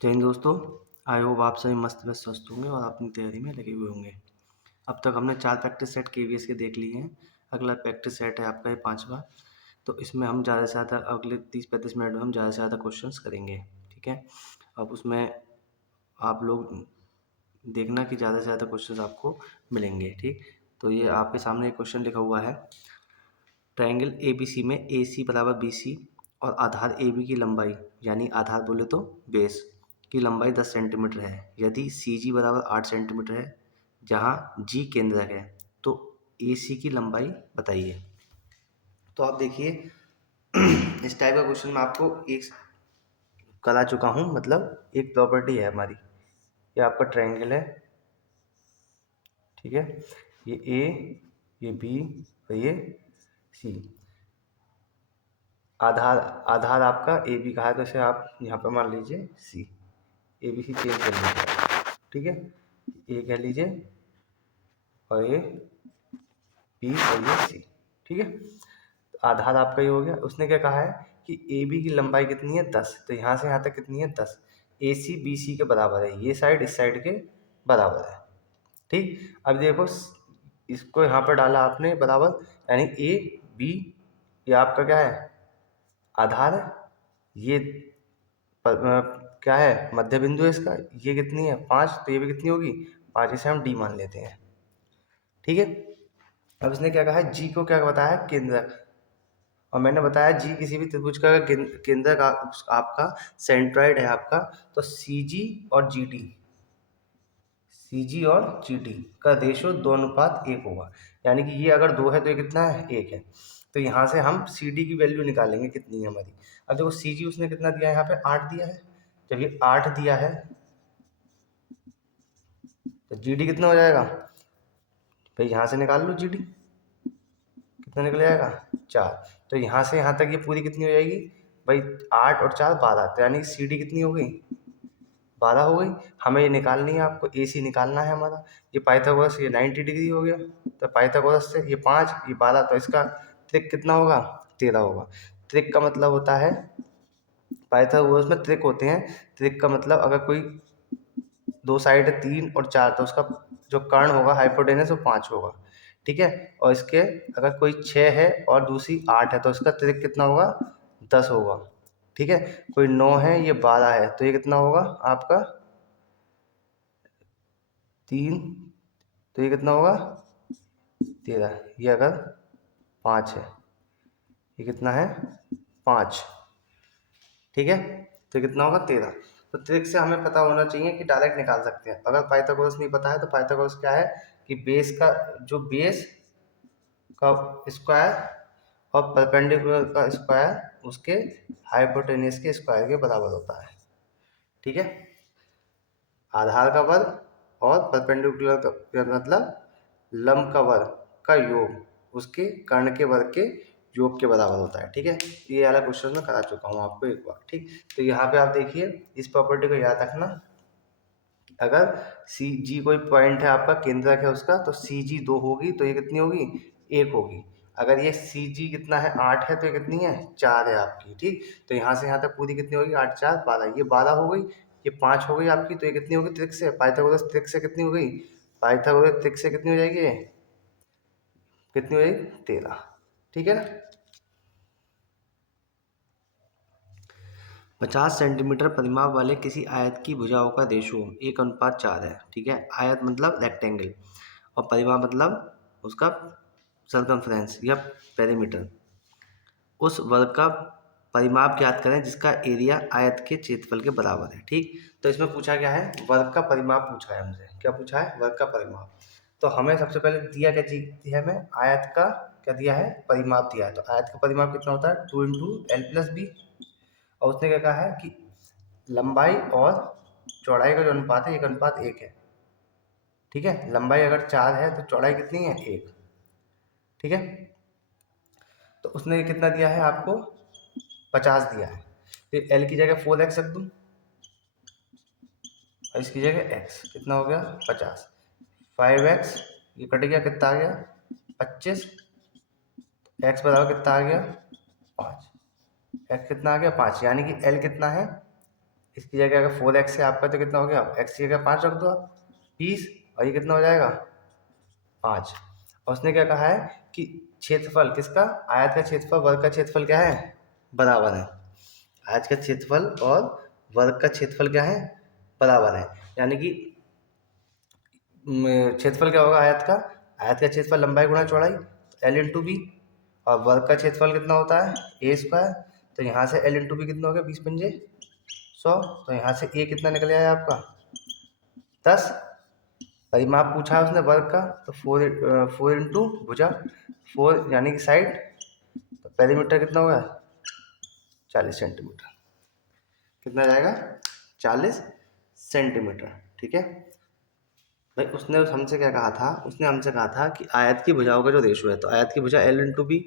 जय हिंद दोस्तों। I hope आप सभी मस्त में स्वस्थ होंगे और अपनी तैयारी में लगे हुए होंगे। अब तक हमने 4 प्रैक्टिस सेट केवीएस के देख लिए हैं। अगला प्रैक्टिस सेट है आपका ये 5वां। तो इसमें हम ज़्यादा से ज़्यादा अगले 30-35 मिनट में हम ज़्यादा से ज़्यादा क्वेश्चंस करेंगे। ठीक है। अब उसमें आप लोग देखना कि ज़्यादा से ज़्यादा क्वेश्चंस आपको मिलेंगे। ठीक। तो ये आपके सामने एक क्वेश्चन लिखा हुआ है। ट्रायंगल ABC में AC बराबर BC और आधार AB की लंबाई यानी आधार बोले तो बेस की लंबाई 10 सेंटीमीटर है। यदि CG बराबर 8 सेंटीमीटर है जहाँ G केंद्रक है तो AC की लंबाई बताइए। तो आप देखिए इस टाइप का क्वेश्चन मैं आपको एक करा चुका हूँ। मतलब एक प्रॉपर्टी है हमारी। ये आपका ट्रायंगल है। ठीक है। ये A, ये B और ये C। आधार आधार आपका ए बी का है तो इसे आप यहाँ पर मान लीजिए सी। ए बी सी चेंज कर लीजिए। ठीक है। ए कह लीजिए और ये बी और ये सी। ठीक है। तो आधार आपका ये हो गया। उसने क्या कहा है कि ए बी की लंबाई कितनी है 10। तो यहाँ से यहाँ तक कितनी है 10। ए सी बी सी के बराबर है। ये साइड इस साइड के बराबर है। ठीक। अब देखो इसको यहाँ पर डाला आपने बराबर यानी ए बी ये आपका क्या है आधार है। ये क्या है मध्य बिंदु है इसका। ये कितनी है 5 तो ये भी कितनी होगी 5। इसे हम डी मान लेते हैं। ठीक है। अब इसने क्या कहा है जी को क्या बताया है केंद्रक। और मैंने बताया जी किसी भी त्रिभुज का केंद्रक आपका सेंट्रॉइड है आपका। तो सी जी और जी डी का रेशो 2:1 होगा। यानी कि ये अगर 2 है तो ये कितना है 1 है। तो यहाँ से हम सी डी की वैल्यू निकालेंगे कितनी है हमारी। अब देखो सी जी उसने कितना दिया है यहाँ पे 8 दिया है। जब ये 8 दिया है तो जी डी कितना हो जाएगा भाई यहाँ से निकाल लो। जी डी कितना निकल जाएगा 4। तो यहाँ से यहाँ तक ये पूरी कितनी हो जाएगी भाई 8 और 4 12। तो यानी सी डी कितनी हो गई 12 हो गई। हमें ये निकालनी है आपको ए सी निकालना है हमारा। ये पाइथागोरस ये 90 डिग्री हो गया। तो पाइथागोरस से ये 5 ये 12 तो इसका त्रिक कितना होगा 13 होगा। त्रिक का मतलब होता है पाइथागोरस में त्रिक होते हैं। त्रिक का मतलब अगर कोई दो साइड है 3 और 4 तो उसका जो कर्ण होगा हाइपोटेनस वो 5 होगा। ठीक है। और इसके अगर कोई 6 है और दूसरी 8 है तो इसका त्रिक कितना होगा 10 होगा। ठीक है। कोई 9 है ये 12 है तो ये कितना होगा आपका 3 तो ये कितना होगा 13। ये अगर 5 है ये कितना है 5। ठीक है। तो कितना होगा 13। तो ट्रिक से हमें पता होना चाहिए कि डायरेक्ट निकाल सकते हैं। अगर पाइथागोरस नहीं पता है तो पाइथागोरस क्या है कि बेस का जो बेस का स्क्वायर और परपेंडिकुलर का स्क्वायर उसके हाइपोटेनस के स्क्वायर के बराबर होता है। ठीक है। आधार का वर्ग और परपेंडिकुलर का मतलब लंब का वर्ग का योग उसके कर्ण के वर्ग के योग के बराबर होता है। ठीक है। ये वाला क्वेश्चन मैं करा चुका हूँ आपको एक बार। ठीक। तो यहाँ पे आप देखिए इस प्रॉपर्टी को याद रखना। अगर सी जी कोई पॉइंट है आपका केंद्रक है उसका तो सी जी 2 होगी तो ये कितनी होगी 1 होगी। अगर ये सी जी कितना है 8 है तो ये कितनी है 4 है आपकी। ठीक। तो यहाँ से यहाँ तक पूरी कितनी होगी 8 4 12। ये 12 हो गई ये 5 हो गई आपकी। तो ये कितनी होगी त्रिक से पाइथागोरस त्रिक से कितनी हो गई पाइथागोरस त्रिक से कितनी हो जाएगी ये कितनी हो जाएगी 13। ठीक है ना। 50 सेंटीमीटर परिमाप वाले किसी आयत की भुजाओं का रेशो 1:4 है। ठीक है। आयत मतलब रेक्टेंगल और परिमाप मतलब उसका सरकमफ्रेंस या पेरीमीटर। उस वर्ग का परिमाप ज्ञात करें जिसका एरिया आयत के क्षेत्रफल के बराबर है। ठीक। तो इसमें पूछा क्या है वर्ग का परिमाप पूछा है हमसे। क्या पूछा है वर्ग का परिमाप। तो हमें सबसे पहले दिया क्या चीज दिया है हमें आयत का क्या दिया है परिमाप दिया है। तो आयत का परिमाप कितना होता है 2 × L + B। और उसने क्या कहा है कि लंबाई और चौड़ाई का जो अनुपात है 1:1 है। ठीक है। लंबाई अगर 4 है तो चौड़ाई कितनी है 1। ठीक है। तो उसने कितना दिया है आपको 50 दिया है। फिर एल की जगह 4x रख दूँ और इसकी जगह x कितना हो गया 50। 5x ये कट गया कितना आ गया 25। x बराबर कितना आ गया 5। x कितना आ गया 5 यानी कि l कितना है इसकी जगह अगर 4x है आपका तो कितना हो गया, x की जगह 5 रख दो आप, 20, और ये कितना हो जाएगा 5। और उसने क्या कहा है कि क्षेत्रफल किसका, आयत का क्षेत्रफल वर्ग का क्षेत्रफल क्या है, बराबर है। आयत का क्षेत्रफल और वर्ग का क्षेत्रफल क्या है, बराबर है। यानी कि क्षेत्रफल क्या होगा आयत का, आयत का क्षेत्रफल लंबाई गुणा चौड़ाई, एल इंटू बी, और वर्ग का क्षेत्रफल कितना होता है ए स्क्वायर। तो यहाँ से एल इंटू बी कितना हो गया, 20 पंजे 100, तो यहाँ से ए कितना निकल आया आपका 10। परिमाप पूछा है उसने वर्ग का, तो 4 इंटू भुजा 4 यानी कि साइड, तो पेरीमीटर कितना होगा 40 सेंटीमीटर, कितना जाएगा 40 सेंटीमीटर। ठीक है भाई, उसने हमसे क्या कहा था, उसने हमसे कहा था कि आयत की भुजाओं का जो रेशो है, तो आयत की भुजा एल इंटू बी,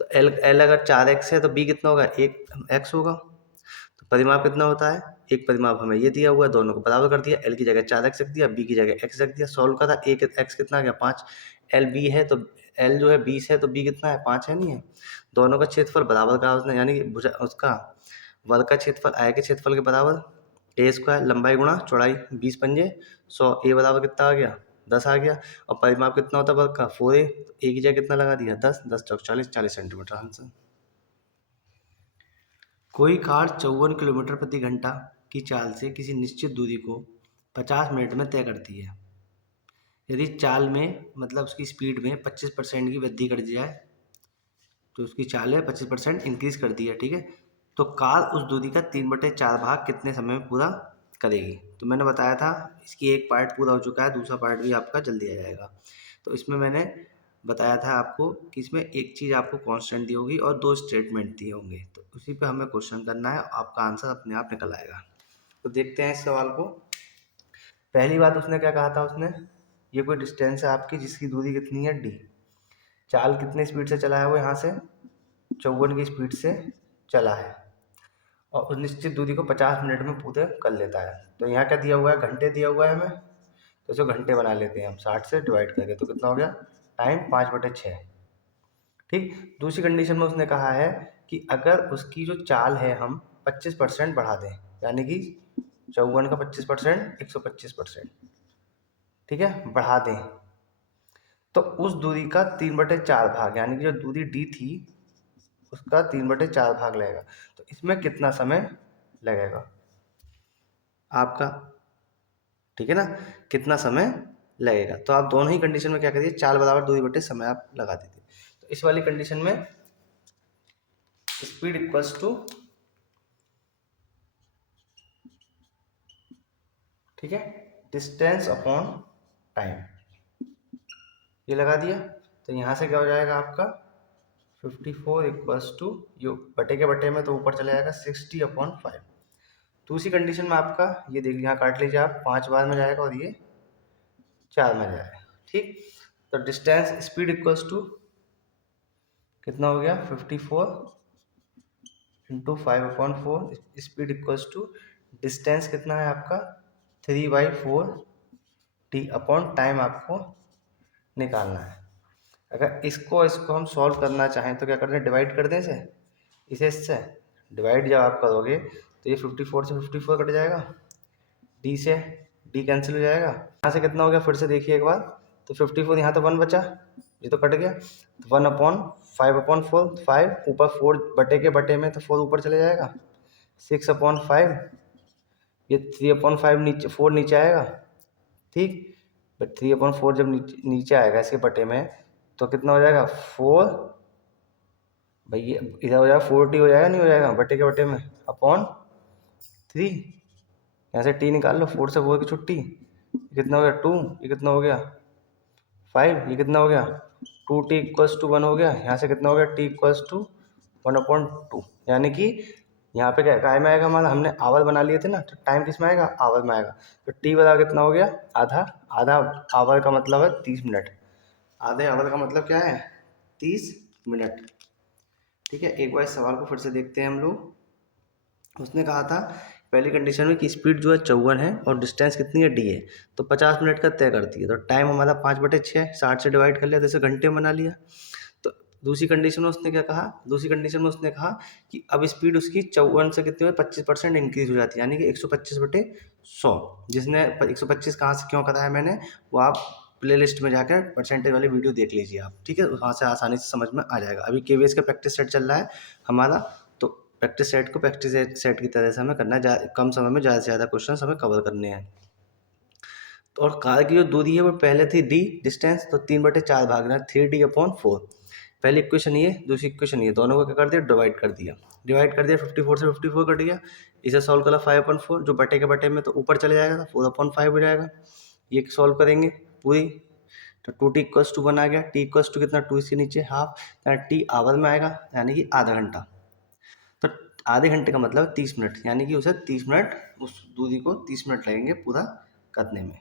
तो एल अगर 4x है तो बी कितना होगा 1x होगा। तो परिमाप कितना होता है, एक परिमाप हमें ये दिया हुआ है, दोनों को बराबर कर दिया, एल की जगह 4x रख दिया, बी की जगह x रख दिया, सॉल्व करा, एक x कितना आ गया 5, एल बी है तो एल जो है 20 है तो बी कितना है 5 है, नहीं है। दोनों का क्षेत्रफल बराबर करा उसने, यानी कि भुजा उसका वर्ग का क्षेत्रफल आय के क्षेत्रफल के बराबर, ए स्क्वायर लंबाई गुणा चौड़ाई 20 पंजे 100, ए बराबर कितना आ गया 10 आ गया। और परिमाप कितना होता है वर्ग का 4a, ए की जगह कितना लगा दिया 10, 10 चौक 40, 40 सेंटीमीटर आंसर। कोई कार 54 किलोमीटर प्रति घंटा की चाल से किसी निश्चित दूरी को 50 मिनट में तय करती है। यदि चाल में मतलब उसकी स्पीड में 25% की वृद्धि कर दी जाए, तो उसकी चाल है 25% इंक्रीज कर दी है, ठीक है, तो कार उस दूरी का 3/4 भाग कितने समय में पूरा करेगी। तो मैंने बताया था इसकी एक पार्ट पूरा हो चुका है, दूसरा पार्ट भी आपका जल्दी आ जाएगा। तो इसमें मैंने बताया था आपको कि इसमें एक चीज़ आपको कांस्टेंट दी होगी और 2 स्टेटमेंट दिए होंगे, तो उसी पे हमें क्वेश्चन करना है, आपका आंसर अपने आप निकल आएगा। तो देखते हैं इस सवाल को। पहली बात उसने क्या कहा था, उसने ये कोई डिस्टेंस है आपकी जिसकी दूरी कितनी है d, चाल कितनी स्पीड से चला है वो, यहाँ से 54 की स्पीड से चला है, और उस निश्चित दूरी को 50 मिनट में पूरे कर लेता है। तो यहाँ क्या दिया हुआ है, घंटे दिया हुआ है हमें, तो इसको घंटे बना लेते हैं हम, 60 से डिवाइड करके, तो कितना हो गया टाइम 5/6। ठीक, दूसरी कंडीशन में उसने कहा है कि अगर उसकी जो चाल है हम 25% बढ़ा दें, यानी कि 54 का 25% 125%, ठीक है, बढ़ा दें, तो उस दूरी का 3/4 भाग, यानी कि जो दूरी डी थी उसका 3/4 भाग लगेगा। तो इसमें कितना समय लगेगा आपका, ठीक है ना, कितना समय लगेगा। तो आप दोनों ही कंडीशन में क्या करिए, चाल बराबर दूरी बटे समय आप लगा दीजिए। तो इस वाली कंडीशन में स्पीड इक्वल्स टू, ठीक है, डिस्टेंस अपॉन टाइम, ये लगा दिया। तो यहाँ से क्या हो जाएगा आपका 54 इक्वल्स टू, यो बटे के बटे में तो ऊपर चला जाएगा 60/5। दूसरी कंडीशन में आपका ये देख लीजिए, यहाँ काट लीजिए आप, 5 बार में जाएगा और ये 4 में जाएगा, ठीक। तो डिस्टेंस स्पीड इक्वल्स टू कितना हो गया 54 into 5/4, speed equals to distance कितना है आपका 3/4 t अपॉन टाइम आपको निकालना है। अगर इसको हम सॉल्व करना चाहें तो क्या करते हैं, डिवाइड कर दें इसे इससे डिवाइड जब आप करोगे तो ये 54 से 54 कट जाएगा, डी से डी कैंसिल हो जाएगा, यहाँ से कितना हो गया फिर से देखिए एक बार, तो 54 यहाँ तो 1 बचा, ये तो कट गया, तो 1/5/4, 5 ऊपर 4 बटे के बटे में तो 4 ऊपर चले जाएगा, 6/5, ये 3/5 नीचे, 4 नीचे आएगा, ठीक, बट 3/4 जब नीचे आएगा इसके बटे में तो कितना हो जाएगा 4, भैया इधर हो जाएगा 40 हो जाएगा, नहीं हो जाएगा बटे के बटे में अपॉन 3, यहाँ से टी निकाल लो, 4 से 4 की छुट्टी, ये कितना हो गया 2, ये कितना हो गया 5, ये कितना हो गया 2t इक्वल्स टू 1 हो गया, यहाँ से कितना हो गया t इक्वल्स टू 1/2, यानी कि यहाँ पे क्या टाइम आएगा हमारा, हमने आवर बना लिए थे ना, तो टाइम किस में आएगा आवर में आएगा, तो t बराबर कितना हो गया आधा, आधा आवर का मतलब है 30 मिनट, आधे आवर का मतलब क्या है 30 मिनट, ठीक है। एक बार इस सवाल को फिर से देखते हैं हम लोग। उसने कहा था पहली कंडीशन में कि स्पीड जो है 54 है और डिस्टेंस कितनी है डी है, तो 50 मिनट का तय करती है, तो टाइम हमारा 5/6, 60 से डिवाइड कर लिया तो इसे घंटे में बना लिया। तो दूसरी कंडीशन में उसने क्या कहा, दूसरी कंडीशन में उसने कहा कि अब स्पीड उसकी 54 से कितनी हुई, 25% इंक्रीज हो जाती है, यानी कि 125/100। जिसने 125 कहाँ से क्यों बताया मैंने, वो आप प्ले लिस्ट में जाकर परसेंटेज वाली वीडियो देख लीजिए आप, ठीक है, वहाँ से आसानी से समझ में आ जाएगा। अभी केवीएस का प्रैक्टिस सेट चल रहा है हमारा, तो प्रैक्टिस सेट को प्रैक्टिस सेट की तरह से हमें करना है, कम समय में ज़्यादा से ज़्यादा क्वेश्चन हमें कवर करने हैं। तो और कार की जो दूरी है वो पहले थी d डिस्टेंस, तो 3/4 भागना 3d/4। पहली इक्वेशन ये, दूसरी इक्वेशन ये, दोनों को क्या कर दिया, डिवाइड कर दिया। डिवाइड कर दिया, 54 से 54 कट गया, इसे सॉल्व करा 5/4, जो बटे के बटे में तो ऊपर चले जाएगा, तो 4/5 हो जाएगा। ये सॉल्व करेंगे पूरी, तो 2t = 1 आ गया। t = कितना, 2 इसके नीचे हाफ, t आवर में आएगा, यानी कि आधा घंटा। तो आधे घंटे का मतलब 30 मिनट, यानी कि उसे 30 मिनट, उस दूरी को 30 मिनट लगेंगे पूरा करने में।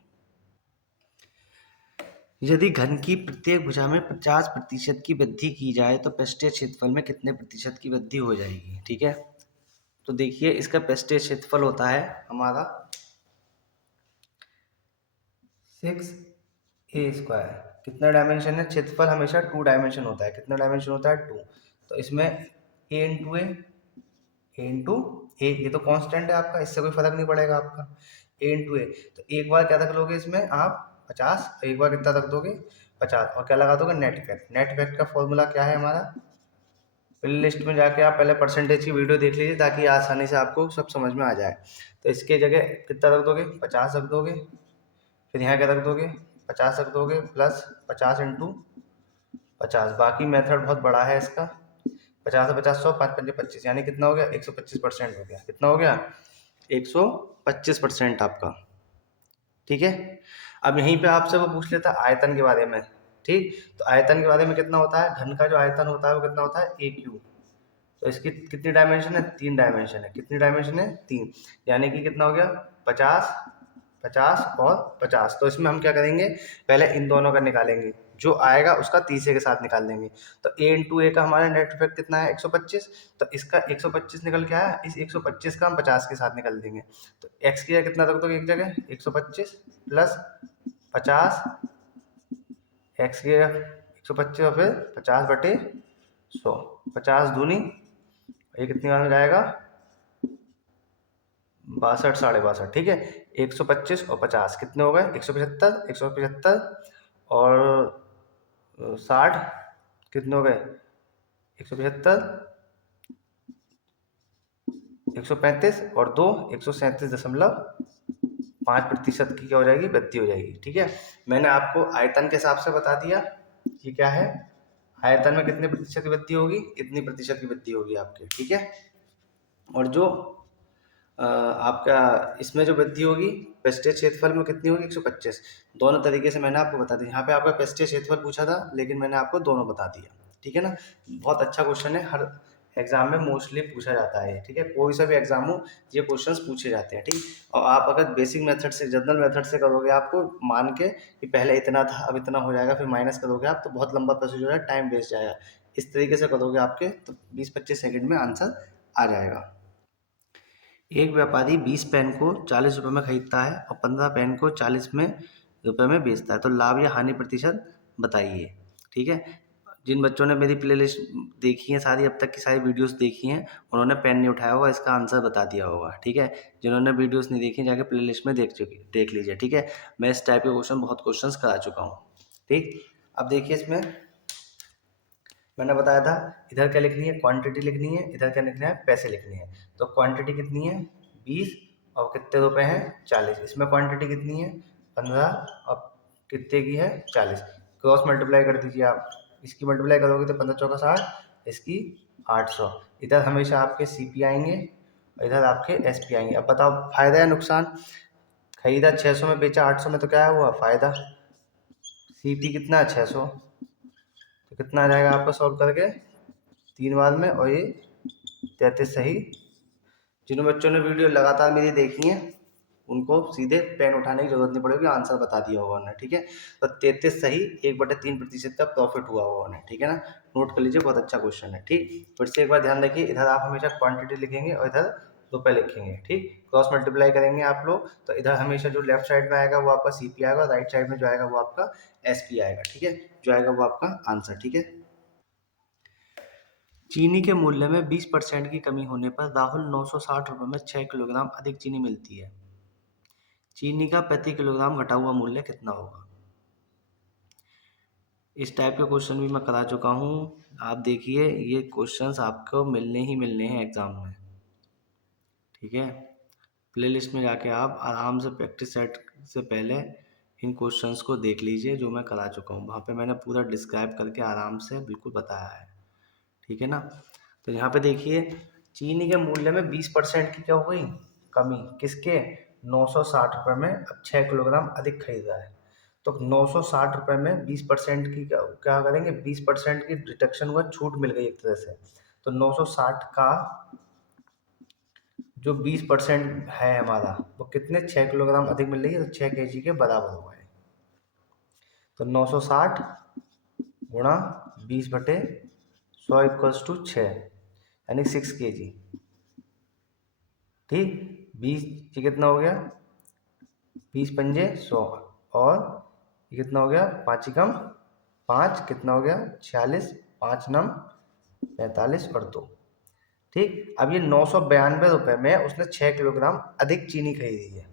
यदि घन की प्रत्येक भुजा में 50% की वृद्धि की जाए तो पृष्ठीय क्षेत्रफल में कितने प्रतिशत की वृद्धि हो जाएगी, ठीक है। तो देखिए इसका पृष्ठीय क्षेत्रफल होता है हमारा 6a²। कितना डायमेंशन है, क्षेत्रफल हमेशा 2 डायमेंशन होता है। कितना डायमेंशन होता है, 2। तो इसमें a ये तो कांस्टेंट है आपका, इससे कोई फर्क नहीं पड़ेगा आपका। a तो एक बार क्या रख लोगे इसमें आप 50, एक बार कितना रख दोगे 50, और क्या लगा दोगे, नेट इफेक्ट। नेट इफेक्ट का फॉर्मूला क्या है हमारा, प्ले लिस्ट में जाके आप पहले परसेंटेज की वीडियो देख लीजिए, ताकि आसानी से आपको सब समझ में आ जाए। तो इसके जगह कितना रख दोगे, 50 रख दोगे, फिर यहाँ क्या रख दोगे, 50 रख दोगे, प्लस 50 × 50। बाकी मेथड बहुत बड़ा है इसका, 50 से 50 100, 5×5 = 25, यानी कितना हो गया, 125% हो गया। कितना हो गया, 125% आपका, ठीक है। अब यहीं पे आपसे वो पूछ लेता है आयतन के बारे में, ठीक। तो आयतन के बारे में कितना होता है, घन का जो आयतन होता है वो कितना होता है, a³। तो इसकी कितनी डायमेंशन है, 3 डायमेंशन है। कितनी डायमेंशन है, 3, यानी कि कितना हो गया, 50, 50 और 50। तो इसमें हम क्या करेंगे, पहले इन दोनों का निकालेंगे, जो आएगा उसका तीसरे के साथ निकाल देंगे। तो a × a का हमारा नेट इफेक्ट कितना है, 125। तो इसका 125 निकल के आया, इस 125 का हम 50 के साथ निकाल देंगे। तो x की जगह कितना रख दोगे, एक जगह 125 प्लस 50, x की जगह 125 और फिर 50/100, 50 दूनी, ये कितनी बार में जाएगा, 62, 62.5, ठीक है। 125 और 50 कितने हो गए, 175, 175 और 60 कितने हो गए, 175, 135 और 2, 137.5% की क्या हो जाएगी, वृद्धि हो जाएगी, ठीक है। मैंने आपको आयतन के हिसाब से बता दिया, ये क्या है, आयतन में कितने प्रतिशत की वृद्धि होगी, इतनी प्रतिशत की वृद्धि होगी आपके, ठीक है। और जो आपका इसमें जो वृद्धि होगी पृष्ठीय क्षेत्रफल में कितनी होगी, 125। दोनों तरीके से मैंने आपको बता दिया। यहाँ पे आपका पृष्ठीय क्षेत्रफल पूछा था, लेकिन मैंने आपको दोनों बता दिया, ठीक है ना। बहुत अच्छा क्वेश्चन है, हर एग्जाम में मोस्टली पूछा जाता है, ठीक है। कोई सा भी एग्जाम हो ये क्वेश्चंस पूछे जाते हैं, ठीक। और आप अगर बेसिक मेथड से, जनरल मेथड से करोगे, आपको मान के कि पहले इतना था अब इतना हो जाएगा, फिर माइनस करोगे आप, तो बहुत लंबा प्रोसीजर है, टाइम वेस्ट जाएगा। इस तरीके से करोगे आपके तो 20-25 सेकंड में आंसर आ जाएगा। एक व्यापारी 20 पेन को 40 रुपये में खरीदता है और 15 पेन को 40 रुपये में बेचता है, तो लाभ या हानि प्रतिशत बताइए, ठीक है। जिन बच्चों ने मेरी प्लेलिस्ट देखी है सारी, अब तक की सारी वीडियोस देखी हैं, उन्होंने पेन नहीं उठाया होगा, इसका आंसर बता दिया होगा, ठीक है। जिन्होंने वीडियोस नहीं देखी जाके प्लेलिस्ट में देख लीजिए, ठीक है। मैं इस टाइप के क्वेश्चन बहुत क्वेश्चंस करा चुका हूँ, ठीक। अब देखिए इसमें मैंने बताया था, इधर क्या लिखनी है, क्वांटिटी लिखनी है, इधर क्या लिखना है, पैसे लिखने हैं। तो क्वांटिटी कितनी है, 20, और कितने रुपए हैं, 40। इसमें क्वांटिटी कितनी है, 15, और कितने की है, 40। क्रॉस मल्टीप्लाई कर दीजिए आप, इसकी मल्टीप्लाई करोगे तो 15 चौका 60, इसकी 800। इधर हमेशा आपके CP आएंगे और इधर आपके SP आएंगे। अब बताओ फायदा या नुकसान, खरीदा 600 में, बेचा 800 में, तो क्या हुआ, फायदा। CP कितना है, 600, तो कितना आ जाएगा आपका सॉल्व करके 3 बार में, और ये 33 सही। जिन बच्चों ने वीडियो लगातार मेरी देखी है उनको सीधे पेन उठाने की जरूरत नहीं पड़ेगी, आंसर बता दिया होगा उन्हें, ठीक है। तो 33 सही, 1/3% का प्रॉफिट हुआ होगा उन्हें, ठीक है ना। नोट कर लीजिए, बहुत अच्छा क्वेश्चन है, ठीक। फिर से एक बार ध्यान रखिए, इधर आप हमेशा क्वांटिटी लिखेंगे और इधर रुपए लिखेंगे, ठीक। क्रॉस मल्टीप्लाई करेंगे आप लोग, तो इधर हमेशा जो लेफ्ट साइड में आएगा वो आपका CP आएगा, राइट साइड में जो आएगा वो आपका SP आएगा, ठीक है। जो आएगा वो आपका आंसर, ठीक है। चीनी के मूल्य में 20% की कमी होने पर राहुल 960 रुपये में 6 किलोग्राम अधिक चीनी मिलती है। चीनी का प्रति किलोग्राम घटा हुआ मूल्य कितना होगा? इस टाइप के क्वेश्चन भी मैं करा चुका हूँ। आप देखिए, ये क्वेश्चंस आपको मिलने ही मिलने हैं एग्जाम में, ठीक है। प्लेलिस्ट में जाके आप आराम से प्रैक्टिस सेट से पहले इन क्वेश्चंस को देख लीजिए जो मैं करा चुका हूँ। वहाँ पे मैंने पूरा डिस्क्राइब करके आराम से बिल्कुल बताया है, ठीक है ना। तो यहाँ पे देखिए, चीनी के मूल्य में 20% की क्या हो गई कमी, किसके? 960 रुपये में अब 6 किलोग्राम अधिक खरीद रहा है। तो 960 रुपये में 20% की क्या करेंगे? 20% की डिडक्शन हुआ, छूट मिल गई एक तरह से। तो 960 का जो 20% है हमारा, वो कितने? 6 किलोग्राम अधिक मिल रही है, तो 6 kg के बराबर हुआ है। तो 960 गुणा 20/100 इक्वल्स टू 6, यानी 6 kg। ठीक, 20 ये कितना हो गया? 20 पंजे 100, और ये कितना हो गया? 5 एकम 5 कितना हो गया? 46, 5 नम 45 और 2। ठीक, अब ये 992 रुपये में उसने 6 किलोग्राम अधिक चीनी खरीदी है।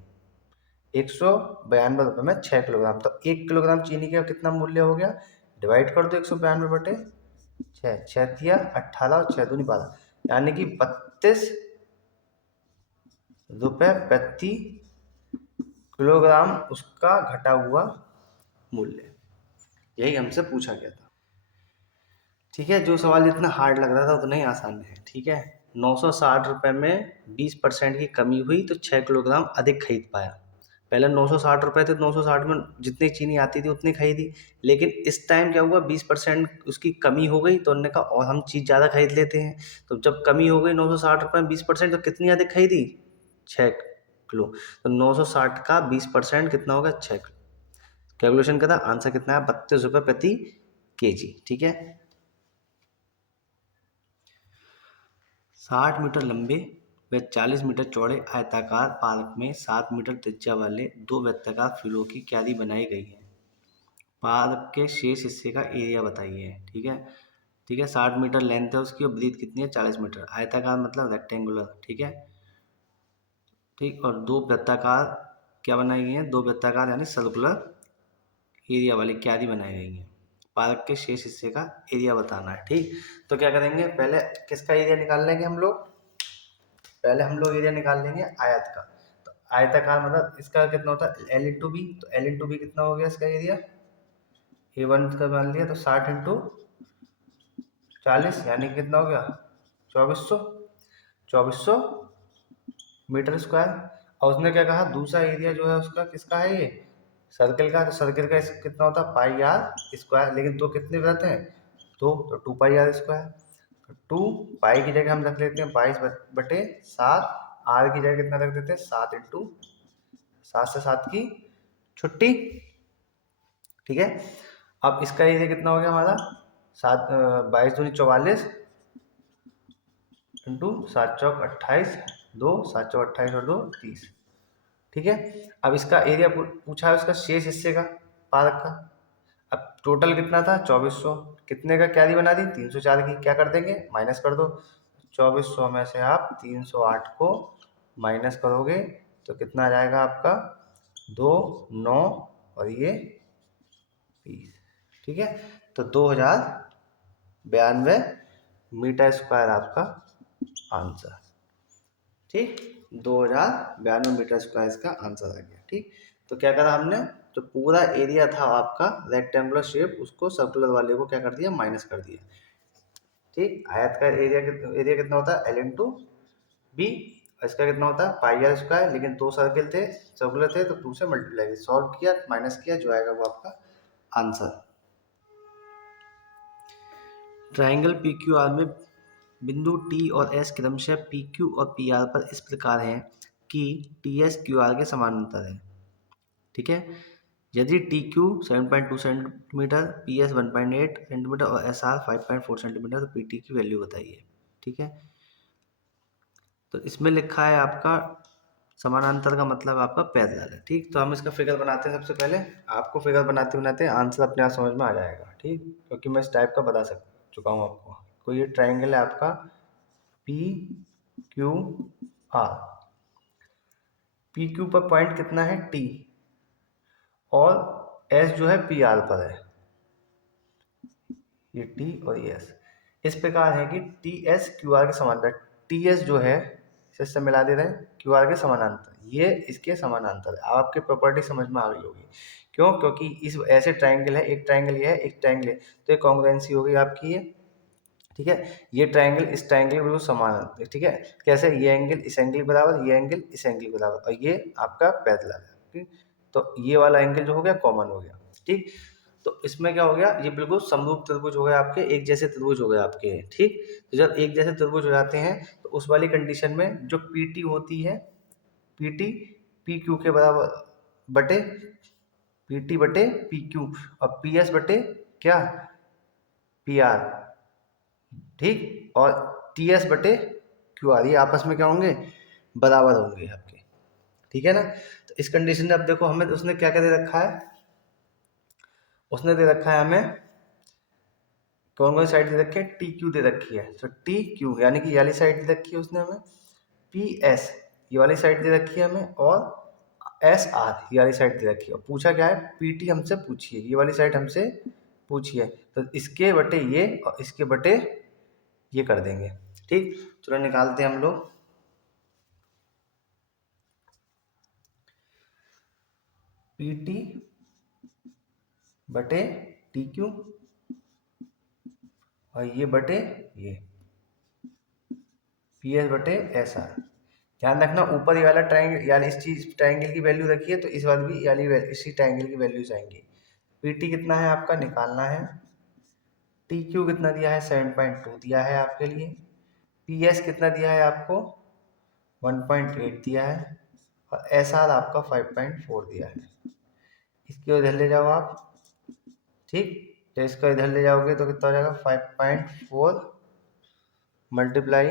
192 रुपये में 6 किलोग्राम, तो 1 किलोग्राम चीनी का कितना मूल्य हो गया? डिवाइड कर दो 192/6, 6 तिया 18 और 6 दूनी 12, यानी कि 32 रुपये प्रति किलोग्राम उसका घटा हुआ मूल्य। यही हमसे पूछा गया था, ठीक है। जो सवाल जितना हार्ड लग रहा था उतना ही आसान है, ठीक है। 960 रुपये में 20% की कमी हुई तो 6 किलोग्राम अधिक खरीद पाया। पहले 960 रुपये थे, 960 में जितनी चीनी आती थी उतनी खरीदी, लेकिन इस टाइम क्या हुआ? 20% उसकी कमी हो गई, तो उन्होंने कहा और हम चीज़ ज़्यादा खरीद लेते हैं। तो जब कमी हो गई 960 रुपये में 20%, तो कितनी अधिक खरीदी? 6 किलो। तो 960 का 20% कितना होगा? 6 किलो। कैलकुलेशन करा, आंसर कितना है? 32 रुपये प्रति kg, ठीक है। 60 मीटर लंबे व 40 मीटर चौड़े आयताकार पार्क में 7 मीटर त्रिज्या वाले 2 वृत्ताकार फूलों की क्यारी बनाई गई है। पार्क के शेष हिस्से का एरिया बताइए, ठीक है। ठीक है, 60 मीटर लेंथ है उसकी और ब्रीथ कितनी है? 40 मीटर। आयताकार मतलब रेक्टेंगुलर, ठीक है। ठीक, और 2 वृत्ताकार क्या बनाई गई हैं? 2 वृत्ताकार यानी सर्कुलर एरिया वाली क्यारी बनाई गई है। पार्क के शेष हिस्से का एरिया बताना है, ठीक। तो क्या करेंगे? पहले किसका एरिया निकाल लेंगे हम लोग? पहले हम लोग एरिया निकाल लेंगे आयत का। तो आयताकार मतलब इसका कितना होता है? L into B. तो L इंटू बी कितना हो गया इसका एरिया? A1 का मान लिया तो 60 इंटू 40, यानी कितना हो गया? 2400 मीटर स्क्वायर। और उसने क्या कहा? दूसरा एरिया जो है उसका किसका है? ये सर्किल का। तो सर्किल का कितना होता है? Pi r square. लेकिन दो कितने वृत्त हैं? दो, तो 2 पाई आर स्क्वायर। तो 2 पाई की जगह हम रख लेते हैं 22/7, आर की जगह कितना रख देते हैं? 7 इंटू 7 से 7 की छुट्टी, ठीक है। अब इसका एरिया कितना हो गया हमारा? 22 दूनी 44 इंटू 7 चौक 28, 2 7 चौक 28 और 2 30, ठीक है। अब इसका एरिया पूछा है उसका शेष हिस्से का, पार्क का। अब टोटल कितना था? 2400। कितने का क्यारी बना दी? 304 की। क्या कर देंगे? माइनस कर दो। 2400 में से आप 308 को माइनस करोगे तो कितना आ जाएगा आपका? 2 9 और ये 20, ठीक है। तो 2092 मीटर स्क्वायर आपका आंसर, ठीक। 2092 मीटर स्क्वायर इसका आंसर आ गया, ठीक। तो क्या करा हमने? जो पूरा एरिया था आपका रेक्टेंगुलर शेप, उसको सर्कुलर वाले को क्या कर दिया? माइनस कर दिया, ठीक। आयत का एरिया कितना होता है? L into B. इसका कितना होता है? Pi r square. लेकिन दो सर्किल थे, सर्कुलर थे, तो 2 से मल्टीप्लाई सॉल्व किया, माइनस किया, जो आएगा वो आपका answer. Triangle P Q R में बिंदु टी और एस क्रमशः पी क्यू और पी आर पर इस प्रकार हैं कि टी एस क्यू आर के समानांतर है, ठीक है। यदि T Q 7.2 centimetre, P S 1.8 centimetre और एस आर 5.4 सेंटीमीटर, तो पी टी की वैल्यू बताइए, ठीक है। तो इसमें लिखा है आपका समानांतर का मतलब आपका पैरेलल है, ठीक। तो हम इसका फिगर बनाते हैं। सबसे पहले आपको फिगर बनाते बनाते आंसर अपने आप समझ में आ जाएगा, ठीक, क्योंकि मैं इस टाइप का बता चुका हूँ आपको। देखो ये ट्राइंगल है आपका P Q R. P Q पर पॉइंट कितना है टी, और एस जो है पी आर पर है, ये टी और ये एस इस प्रकार है कि टी एस क्यू आर के समानांतर। टी एस जो है इससे मिला दे रहे हैं क्यू आर के समानांतर, ये इसके समानांतर है। आपके प्रॉपर्टी समझ में आ गई होगी। क्यों? क्योंकि इस ऐसे ट्राइंगल है, एक ट्राइंगल ये है, एक ट्राइंगल है, तो ये कॉन्ग्रुएंसी हो गई आपकी ये। ठीक है, ये ट्राइंगल इस ट्राइंगल के बिल्कुल समान है। ठीक है, कैसे? ये एंगल इस एंगल बराबर, ये एंगल इस एंगल बराबर, और ये आपका पैरेलल है। ठीक, तो ये वाला एंगल जो हो गया कॉमन हो गया। ठीक, तो इसमें क्या हो गया, ये बिल्कुल समरूप त्रिभुज हो गए आपके, एक जैसे त्रिभुज हो गए आपके। ठीक, तो जब एक जैसे त्रिभुज हो जाते हैं तो उस वाली कंडीशन में जो पीटी होती है, पीटी पी क्यू के बराबर बटे पीटी बटे पी क्यू, और पी एस बटे क्या पी आर। ठीक, और टी एस बटे क्यू आर, ये आपस में क्या होंगे, बराबर होंगे आपके। ठीक है ना। तो इस कंडीशन में अब देखो हमें उसने क्या क्या दे रखा है, उसने दे रखा है हमें कौन कौन साइड दे रखी है, टी क्यू दे रखी है, तो टी क्यू यानी कि ये वाली साइड दे रखी है उसने हमें, पी एस ये वाली साइड दे रखी है हमें, और एस आर ये वाली साइड दे रखी है। और पूछा क्या है, पी टी हमसे पूछी है, ये वाली साइड हमसे पूछी है, तो इसके बटे ये और इसके बटे ये कर देंगे। ठीक, चलो निकालते हैं हम लोग। पी टी बटे टी क्यू और ये बटे ये पी एस बटे एस आर। ध्यान रखना ऊपर ये वाला ट्राइंगल यानी इस चीज ट्राइंगल की वैल्यू रखी है, तो इस बार भी यानी इसी ट्राइंगल की वैल्यूज आएंगी। पी टी कितना है आपका निकालना है, टी क्यू कितना दिया है 7.2 दिया है आपके लिए, पी एस कितना दिया है आपको 1.8 दिया है, और एस आर आपका 5.4 दिया है। इसको इधर ले जाओ आप। ठीक, तो इसको इधर ले जाओगे तो कितना हो जाएगा 5.4 मल्टीप्लाई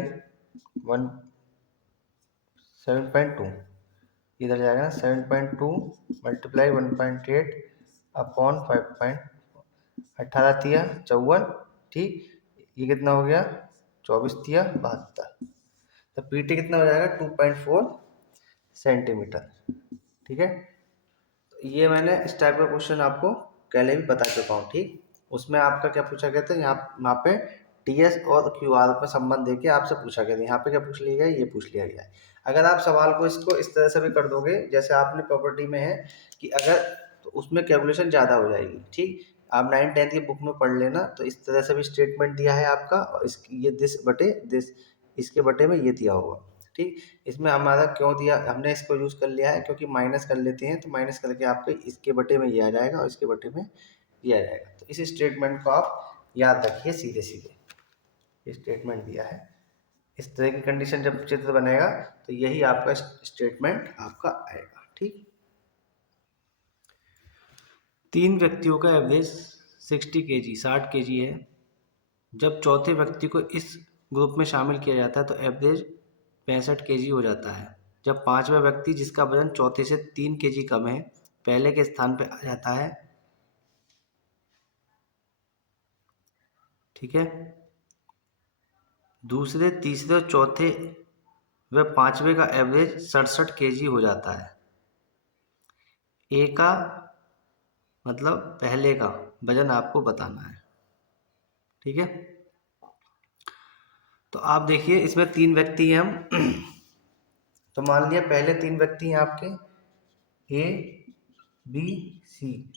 7.2, इधर जाएगा 7.2 मल्टीप्लाई 1.8 अपॉन 5.18 तिया 54। ठीक, ये कितना हो गया 24 तिया 72, तो पीटी कितना हो जाएगा 2.4 सेंटीमीटर। ठीक है, तो ये मैंने इस टाइप का क्वेश्चन आपको पहले भी बता चुका हूँ। ठीक, उसमें आपका क्या पूछा गया था, यहाँ पे टीएस और क्यूआर में संबंध देके आपसे पूछा गया था, यहाँ पे क्या पूछ लिया गया, ये पूछ लिया गया है। अगर आप सवाल को इसको इस तरह से भी कर दोगे जैसे आपने प्रॉपर्टी में है कि अगर, तो उसमें कैलकुलेशन ज़्यादा हो जाएगी। ठीक, आप 9th-10th की बुक में पढ़ लेना, तो इस तरह से भी स्टेटमेंट दिया है आपका, और इसकी ये दिस बटे दिस, इसके बटे में ये दिया होगा। ठीक, इसमें हमारा क्यों दिया, हमने इसको यूज़ कर लिया है क्योंकि माइनस कर लेते हैं, तो माइनस करके आपके इसके बटे में ये आ जाएगा और इसके बटे में ये आ जाएगा। तो इस स्टेटमेंट को आप याद रखिए, सीधे सीधे ये स्टेटमेंट दिया है। इस तरह की कंडीशन जब चित्र बनेगा तो यही आपका स्टेटमेंट आपका आएगा। ठीक, 3 व्यक्तियों का एवरेज 60 kg 60 kg है। जब चौथे व्यक्ति को इस ग्रुप में शामिल किया जाता है तो एवरेज 65 kg हो जाता है। जब पांचवा व्यक्ति जिसका वजन चौथे से 3 kg कम है पहले के स्थान पर आ जाता है। ठीक है, दूसरे, तीसरे और चौथे व पांचवे का एवरेज 67 kg हो जाता है। ए का मतलब पहले का वजन आपको बताना है। ठीक है, तो आप देखिए इसमें 3 व्यक्ति हैं हम तो मान लिया पहले 3 व्यक्ति हैं आपके ए बी सी,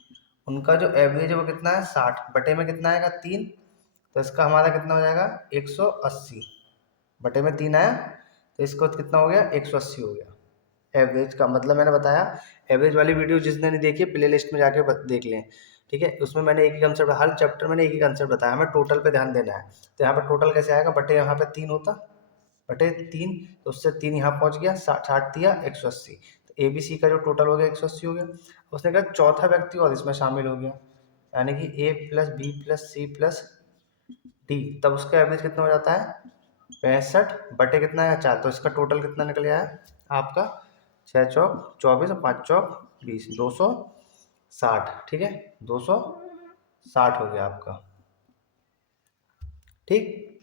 उनका जो एवरेज है वो कितना है 60 बटे में कितना आएगा 3, तो इसका हमारा कितना हो जाएगा 180 बटे में 3 आया, तो इसको कितना हो गया 180 हो गया एवरेज का। मतलब मैंने बताया एवरेज वाली वीडियो जिसने नहीं देखी प्ले लिस्ट में जाके देख लें। ठीक है, उसमें मैंने एक ही कंसेप्ट, हर चैप्टर मैंने एक ही कंसेप्ट बताया, हमें टोटल पे ध्यान देना है। तो यहाँ पर टोटल कैसे आएगा, बटे यहाँ पे 3 होता, बटे 3, तो उससे 3 यहाँ पहुँच गया 60 दिया 180, तो ए बी सी का जो टोटल हो गया 180 हो गया। उसने कहा चौथा व्यक्ति और इसमें शामिल हो गया, यानी कि A plus B plus C plus D, तब उसका एवरेज कितना हो जाता है 65 बटे कितना है 4, तो इसका टोटल कितना निकल गया है आपका 6 चौक 24 और 5 चौक 20, 260। ठीक है, 260 हो गया आपका। ठीक।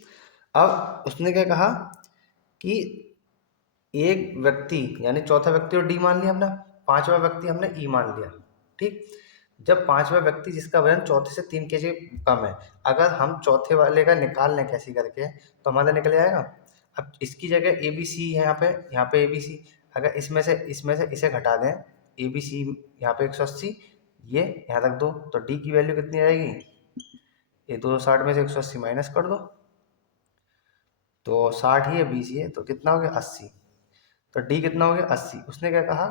अब उसने क्या कहा कि एक व्यक्ति यानी चौथा व्यक्ति और डी मान लिया हमने, पांचवा व्यक्ति हमने ई मान लिया। ठीक। जब पांचवा व्यक्ति जिसका वजन चौथे से 3 kg कम है, अगर हम चौथे वाले का निकाल लें कैसी करके तो हमारा निकल जाएगा। अब इसकी जगह ए बी सी है, यहाँ पे ए बी सी, अगर इसमें से इसे घटा दें, ए बी सी यहाँ पे 180, ये यहाँ रख दो, तो डी की वैल्यू कितनी आएगी, ये 260 में से 180 माइनस कर दो, तो 60 ही है, 20 ही है, तो कितना हो गया 80। तो डी कितना हो गया 80। उसने क्या कहा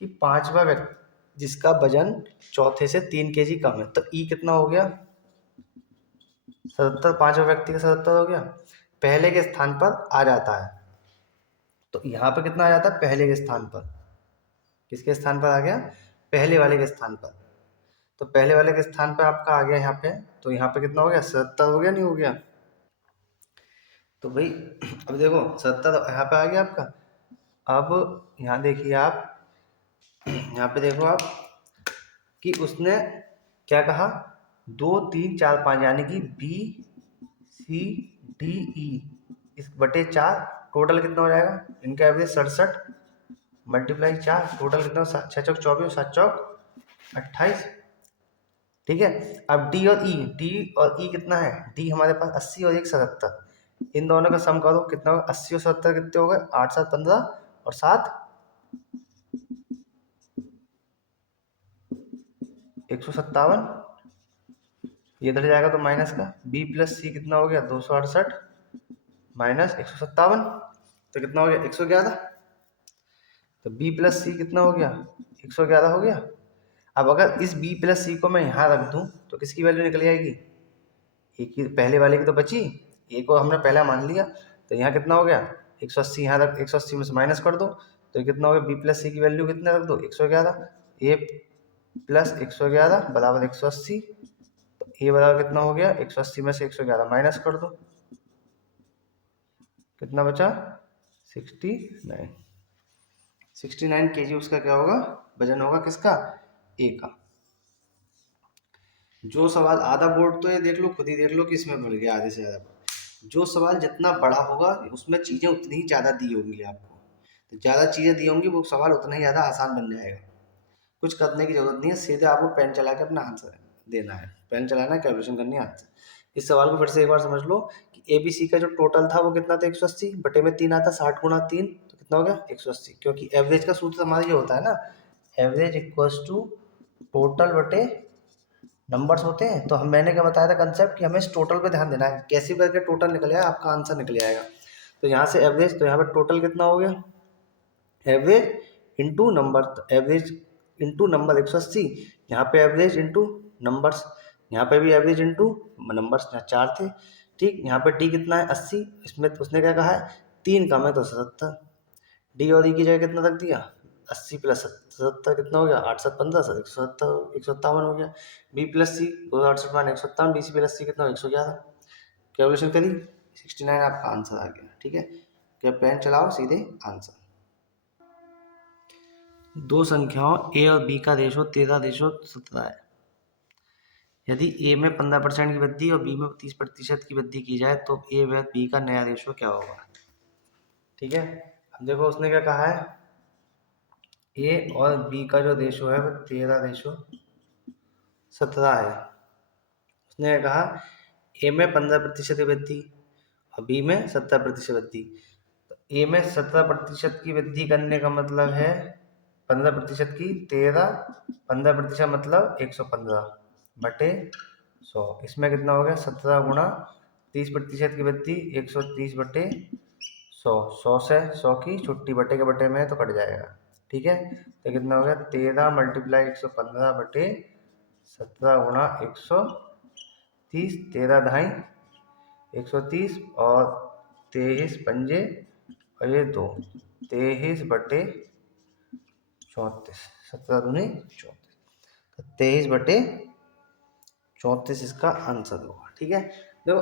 कि पांचवा व्यक्ति जिसका वजन चौथे से 3 kg कम है, तो ई कितना हो गया 77, पांचवा व्यक्ति का 77 हो गया, पहले के स्थान पर आ जाता है। तो यहाँ पे कितना आ जाता है, पहले के स्थान पर, किसके स्थान पर आ गया, पहले वाले के स्थान पर। तो पहले वाले के स्थान पर आपका आ गया यहाँ पे, तो यहाँ पे कितना हो गया 77 हो गया, नहीं हो गया। तो भाई अब देखो 77 यहाँ पे आ गया आपका। अब यहाँ देखिए आप, यहाँ पे देखो आप कि उसने क्या कहा, 2 3 4 5 यानी कि बी सी डी ई इस बटे 4, टोटल कितना हो जाएगा, इनका एवरेज 67 मल्टीप्लाई 4, टोटल कितना, 6 चौक 24, 7 चौक 28। ठीक है। अब डी और ई कितना है, डी हमारे पास 80 और एक 77, इन दोनों का सम करो कितना होगा, 80 और 77 कितने हो गए, 8 7 15 और 7 157, ये इधर जाएगा तो माइनस का, बी प्लस सी कितना हो गया 268 माइनस 157, तो कितना हो गया 111। तो बी प्लस सी कितना हो गया 111 हो गया। अब अगर इस बी प्लस सी को मैं यहाँ रख दूँ तो किसकी वैल्यू निकल जाएगी, एक ही पहले वाले की तो बची, ए को हमने पहला मान लिया, तो यहाँ कितना हो गया 180, यहाँ रख 180 में से माइनस कर दो, तो कितना हो गया बी प्लस सी की वैल्यू कितना रख दो 111, ए प्लस 111 बराबर 180, तो ए बराबर कितना हो गया 180 में से 111 माइनस कर दो, कितना बचा 69, 69 kg उसका क्या होगा, वजन होगा किसका, ए का। जो सवाल आधा बोर्ड तो ये देख लो, खुद ही देख लो कि इसमें मिल गया आधे से ज़्यादा। जो सवाल जितना बड़ा होगा उसमें चीज़ें उतनी ही ज़्यादा दी होंगी आपको, तो ज़्यादा चीज़ें दी होंगी वो सवाल उतना ही ज़्यादा आसान बन जाएगा। कुछ करने की जरूरत नहीं है, सीधे आपको पेन चला के अपना आंसर देना है, पेन चलाना है, कैलकुलेशन करनी है आंसर। इस सवाल को फिर से एक बार समझ लो कि ए बी सी का जो टोटल था वो कितना था 180, बटे में 3 आता, 60 गुणा 3 तो कितना हो गया 180, क्योंकि एवरेज का सूत्र हमारा ये होता है ना, एवरेज इक्वल्स टू टोटल बटे नंबर्स होते हैं। तो हम मैंने क्या बताया था कंसेप्ट कि हमें इस टोटल पे ध्यान देना है, कैसे करके टोटल निकल जाए आपका आंसर निकल जाएगा। तो यहाँ से एवरेज, तो यहाँ पे टोटल कितना हो गया, एवरेज इंटू नंबर, तो एवरेज इंटू नंबर 180, यहाँ पे एवरेज इंटू नंबर्स, यहाँ पे भी एवरेज इंटू नंबर्स, यहाँ 4 थे। ठीक, यहाँ पे डी कितना है 80, इसमें उसने क्या कहा है 3 कम है तो 77, डी और ई की जगह कितना रख दिया 80 प्लस 77 कितना हो गया 8 7 15 सर 157 हो गया। बी प्लस सी 268 मान 157, बी सी प्लस सी कितना 111, कैलकुलेशन करी 69 आपका आंसर आ गया। ठीक है, क्या पेन चलाओ सीधे आंसर। दो संख्याओं ए और बी का रेशो 13:17 है। यदि ए में 15% की वृद्धि और बी में 30% की वृद्धि की जाए तो ए व बी का नया रेशो क्या होगा। ठीक है, अब देखो उसने क्या कहा है, ए और बी का जो रेशो है वो 13:17 है। उसने कहा ए में 15% की वृद्धि और बी में 70% वृद्धि। तो ए में 70% की वृद्धि करने का मतलब है 15% की 13, 15% मतलब 115 बटे 100, इसमें कितना हो गया 17 गुणा 30% की वृद्धि 130 बटे 100, 100 से 100 की छुट्टी बटे के बटे में तो कट जाएगा। ठीक है, तो कितना हो गया 13 मल्टीप्लाई 115 बटे 17 गुणा 130, 13 ढाई 130 और 23 पंजे और ये 2, 23 बटे 34, 17 दूनी 34, तो 23 बटे 34 इसका आंसर होगा। ठीक है, देखो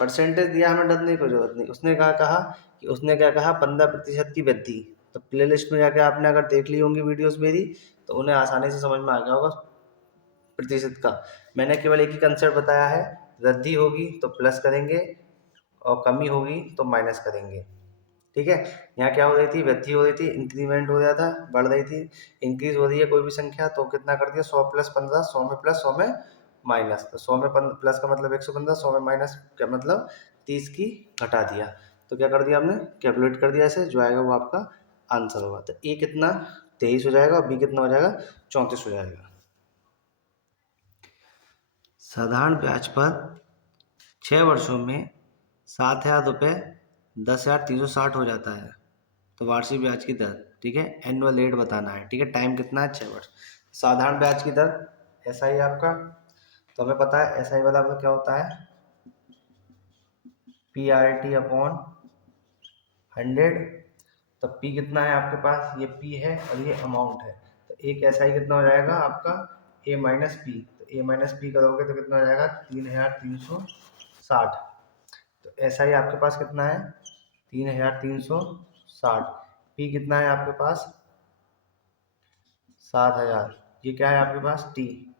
परसेंटेज दिया हमें, डरने की कोई जरूरत नहीं। उसने कहा कि उसने क्या कहा 15% की वृद्धि, तो प्लेलिस्ट में जाके आपने अगर देख ली होंगी वीडियोस मेरी तो उन्हें आसानी से समझ में आ गया होगा प्रतिशत का। मैंने केवल एक ही कंसेप्ट बताया है वृद्धि होगी तो प्लस करेंगे और कमी होगी तो माइनस करेंगे। ठीक है, यहाँ क्या हो रही थी, वृद्धि हो रही थी, इंक्रीमेंट हो रहा था, बढ़ रही थी, इंक्रीज हो रही है कोई भी संख्या तो कितना कर दिया 100 प्लस 15, 100 में प्लस 100 में माइनस, तो 100 में प्लस का मतलब 115, 100 में माइनस का मतलब 30 की घटा दिया, तो क्या कर दिया हमने कैलकुलेट कर दिया ऐसे, जो आएगा वो आपका आंसर होगा। तो ए कितना 23 हो जाएगा और बी कितना हो जाएगा 34 हो जाएगा। साधारण ब्याज पर 6 वर्षों में 7,000 रुपये 10,360 हो जाता है, तो वार्षिक ब्याज की दर, ठीक है, एनुअल रेट बताना है, ठीक है, टाइम कितना है 6 वर्ष। साधारण ब्याज की दर ऐसा ही आपका, तो हमें पता है एस आई वाला आपका क्या होता है पी आर टी अपॉन 100, तो पी कितना है आपके पास, ये पी है और ये अमाउंट है, तो एक एस आई कितना हो जाएगा आपका ए माइनस पी, तो ए माइनस पी करोगे तो कितना हो जाएगा 3,360, तो एस आई आपके पास कितना है 3,360, पी कितना है आपके पास 7,000, ये क्या है आपके पास टी,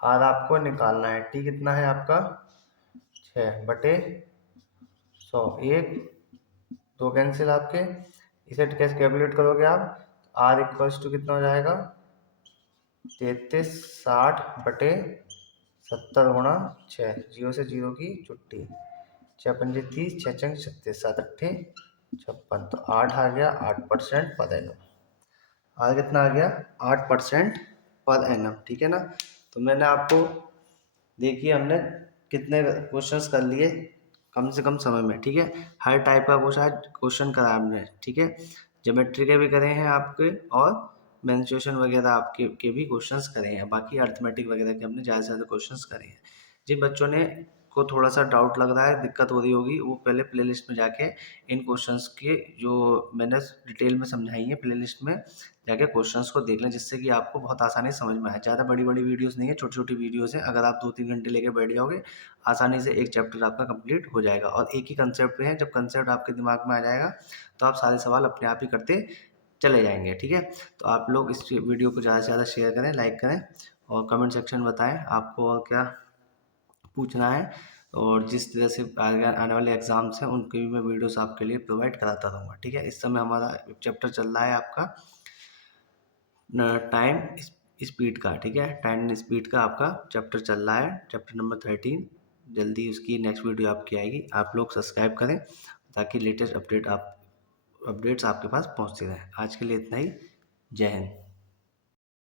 आर आपको निकालना है, टी कितना है आपका 6/100, एक दो कैंसिल आपके, इसे कैसे कैलकुलेट करोगे आप, आर इक्वल्स टू कितना हो जाएगा 3360/70 गुणा 6, 0 से 0 की छुट्टी, 6×5 30, 6×6 36, 7×8 56, तो 8 आ गया 8% पर एनम, आर कितना आ गया 8% पर एनम, ठीक है ना। तो मैंने आपको देखिए हमने कितने क्वेश्चंस कर लिए कम से कम समय में, ठीक है, हर टाइप का क्वेश्चन करा हमने, ठीक है, ज्योमेट्री के भी करे हैं आपके और मेंसुरेशन वगैरह आपके के भी क्वेश्चंस करे हैं, बाकी अर्थमेटिक वगैरह के हमने ज़्यादा से ज़्यादा क्वेश्चंस करे हैं। जिन बच्चों ने को थोड़ा सा डाउट लग रहा है, दिक्कत हो रही होगी, वो पहले प्लेलिस्ट में जाके इन क्वेश्चंस के जो मैंने डिटेल में समझाई है प्लेलिस्ट में जाके क्वेश्चंस को देख लें, जिससे कि आपको बहुत आसानी से समझ में आए। ज़्यादा बड़ी बड़ी वीडियोस नहीं है, छोटी छोटी वीडियोस है, अगर आप 2-3 घंटे लेके बैठ जाओगे आसानी से एक चैप्टर आपका कंप्लीट हो जाएगा, और एक ही कंसेप्ट पे है, जब कंसेप्ट आपके दिमाग में आ जाएगा तो आप सारे सवाल अपने आप ही करते चले जाएंगे, ठीक है। तो आप लोग इस वीडियो को ज़्यादा से ज़्यादा शेयर करें, लाइक करें और कमेंट सेक्शन में बताएं आपको और क्या पूछना है, और जिस तरह से आगे आने वाले एग्ज़ाम्स हैं उनके भी मैं वीडियोस आपके लिए प्रोवाइड कराता रहूँगा, ठीक है। इस समय हमारा चैप्टर चल रहा है आपका टाइम स्पीड का, ठीक है, टाइम स्पीड का आपका चैप्टर चल रहा है, चैप्टर नंबर 13, जल्दी उसकी नेक्स्ट वीडियो आपकी आएगी। आप लोग सब्सक्राइब करें ताकि लेटेस्ट अपडेट्स आपके पास पहुंचते रहें। आज के लिए इतना ही, जय हिंद।